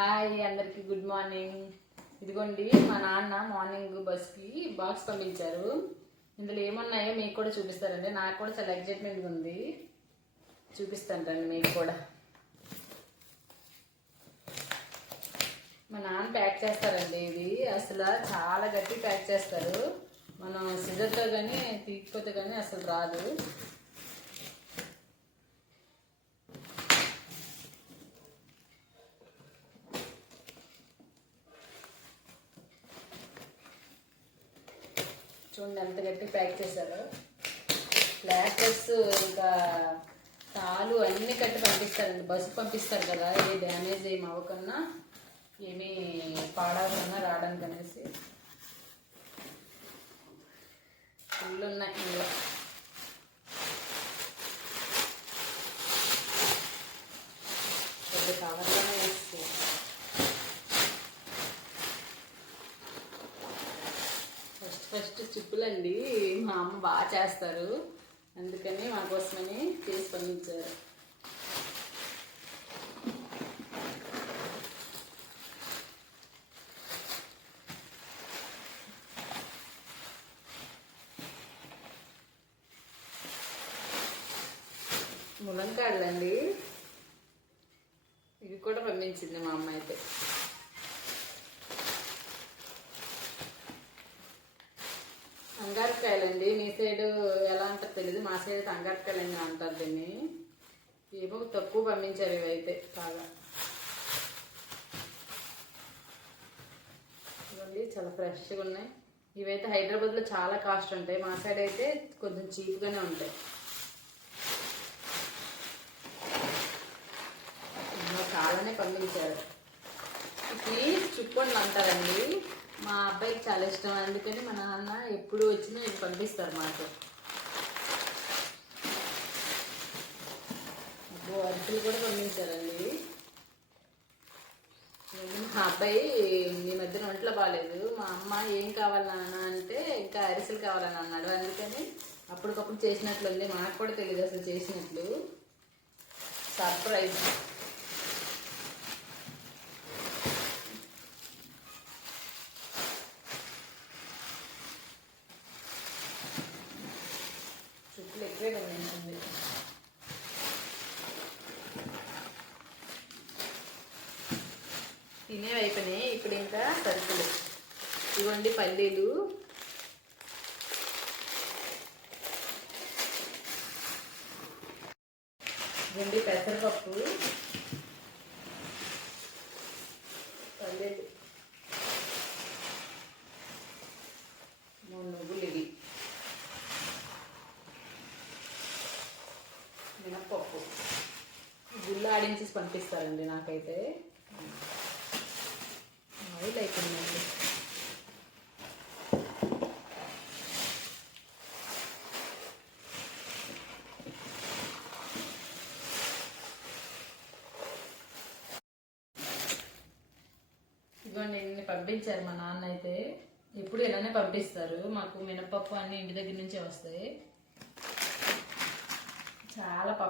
Hi అందరికి good morning. ఇదిగోండి మా నాన్న మార్నింగ్ బస్కి బాక్స్ పంపించారు. ఇందులో ఏమున్నాయో మీకు కూడా చూపిస్తారండి. నాకు కూడా చాలా ఎగ్జైట్మెంట్గా ఉంది, చూపిస్తాను మీకు కూడా. మా నాన్న ప్యాక్ చేస్తారండి. ఇది అసలు చాలా గట్టి ప్యాక్ చేస్తారు. మనం సిజర్తో కానీ తీయకపోతే కానీ అసలు రాదు. చూడండి ఎంత గట్టి ప్యాక్ చేశారు. ప్లాస్టర్స్ ఇంకా తాలు అన్నీ కట్టి పంపిస్తారండి. బస్సు పంపిస్తారు కదా, ఏ డ్యామేజ్ ఏమి అవ్వకన్నా ఏమీ పాడవకన్నా రావడానికి అనేసి ఫుల్ ఉన్నాయి ఇందులో. పెద్ద కవర్లోనే వేసి ఫస్ట్ చిప్పులండి మా అమ్మ బాగా చేస్తారు, అందుకని మా కోసమని చేసి పంపించారు. ములంకాడలండి, ఇవి కూడా పంపించింది మా అమ్మ అయితే. అంగారకాయలండి, మీ సైడ్ ఎలా అంటారు తెలియదు, మా సైడ్ అయితే అంగారకాయలు అని అంటారు దీన్ని. ఏమో తక్కువ పంపించారు ఇవైతే బాగా. ఇవన్నీ చాలా ఫ్రెష్గా ఉన్నాయి. ఇవైతే హైదరాబాద్లో చాలా కాస్ట్ ఉంటాయి, మా సైడ్ అయితే కొంచెం చీప్గానే ఉంటాయి. చాలానే పంపించారు. ఇది చుక్కొండలు అంటారండి, మా అబ్బాయికి చాలా ఇష్టం, అందుకని మా నాన్న ఎప్పుడు వచ్చినా ఇది పంపిస్తారు మాకు. అరిసెలు కూడా పంపించారండి. మా అబ్బాయి ఈ మధ్యన ఒంట్లో బాగాలేదు, మా అమ్మ ఏం కావాలన్నా అంటే ఇంకా అరిసెలు కావాలని అన్నాడు, అందుకని అప్పటికప్పుడు చేసినట్లుంది. మాకు కూడా తెలియదు అసలు చేసినట్లు, సర్ప్రైజ్. చుట్టూ ఎక్కువే కనిపించింది. తినేవి అయిపోయినాయి, ఇప్పుడు ఇంకా సరుకులు. ఇవ్వండి పల్లీలు, ఇవ్వండి పెసరపప్పు, పల్లీలు 3 నువ్వులు, ఇవి మినప్పప్పు. గుళ్ళు ఆడించేసి పంపిస్తారండి నాకైతే. ఆయిల్ అయిపోయిందండి. ఇదిగోండి ఇన్ని పంపించారు మా నాన్న అయితే. ఎప్పుడు ఇలానే పంపిస్తారు, మాకు మినపప్పు అన్ని ఇంటి దగ్గర నుంచే వస్తాయి. చాలా